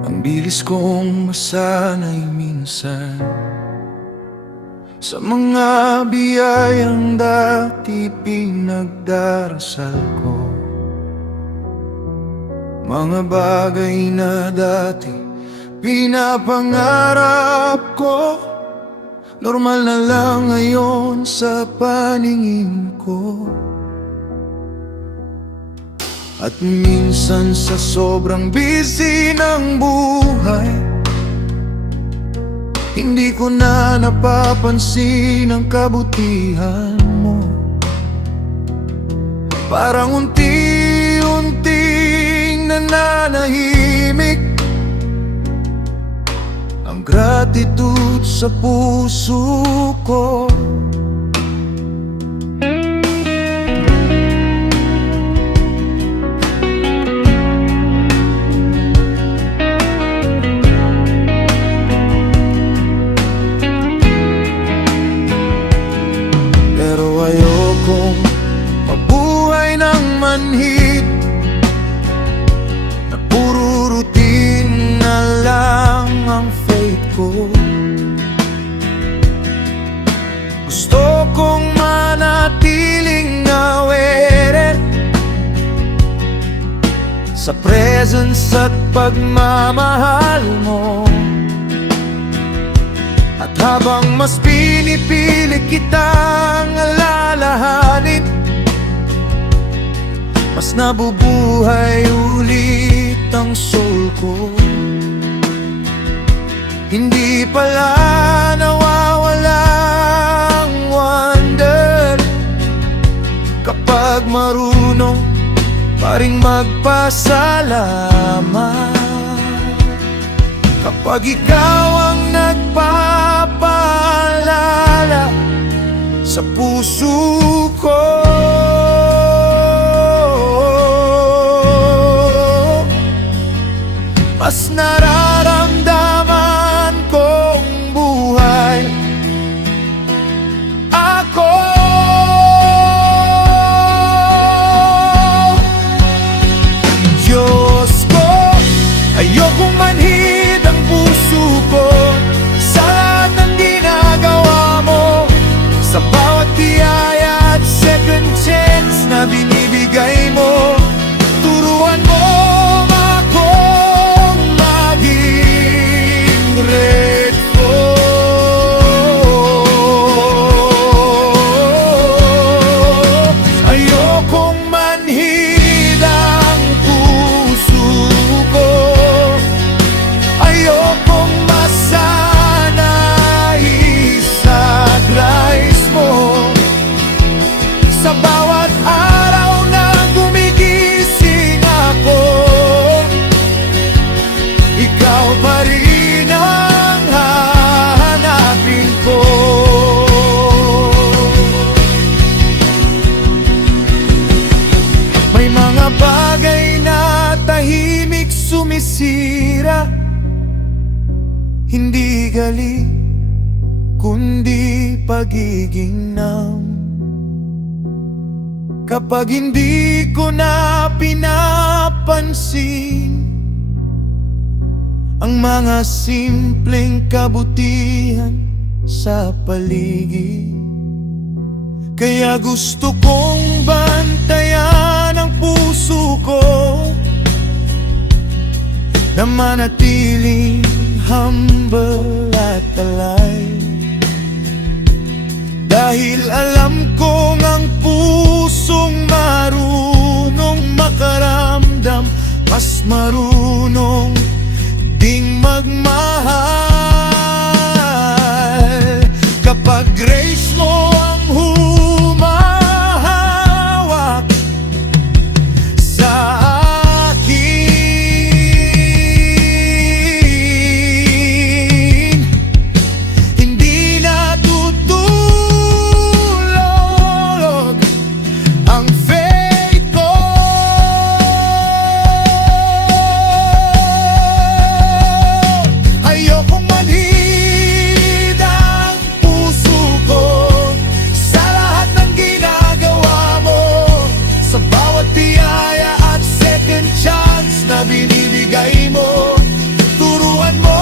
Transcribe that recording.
Ang bilis kong masanay minsan sa mga biyayang dati pinagdarasal ko. Mga bagay na dati pinapangarap ko, normal na lang ngayon sa paningin ko. At minsan sa sobrang busy ng buhay, hindi ko na napapansin ang kabutihan mo. Parang unti-unting nananahimik ang gratitude sa puso ko. Pero ayokong mabuhay ng manhid na puro routine na lang ang fate ko. Gusto kong manatiling aware sa presence at pagmamahal mo. At habang mas pinipili kitang alalahanin, mas nabubuhay ulit ang soul ko. Hindi pala nawawala ang wonder kapag marunong pa ring magpasalamat. Kapag ikaw ang nagpapaalala sa puso ko, mas nararamdaman kong buhay ako. Diyos ko, ayokong manhid ang puso ko sa lahat ng ginagawa mo, sa bawat biyaya at second chance na binibigay mo. Turuan mo akong maging grateful. Ayokong manhid ang puso ko, ayokong masanay sa grace mo. Sa bawat araw na gumigising ako, ikaw pa rin ang hahanapin ko. May mga bagay na tahimik sumisira, hindi gali kundi pagiging numb. Kapag hindi ko na pinapansin ang mga simpleng kabutihan sa paligid, kaya gusto kong bantayan ang puso ko na manatiling humble at alive. Dahil alam kong ang pusong marunong makaramdam, mas marunong ding magmahal. Kapag grace mo ang humahawak sa akin, hindi na tutulog ang faith ko. Ayokong manhid ang puso ko sa lahat ng ginagawa mo, sa bawat biyaya at second chance na binibigay mo. kailangan mo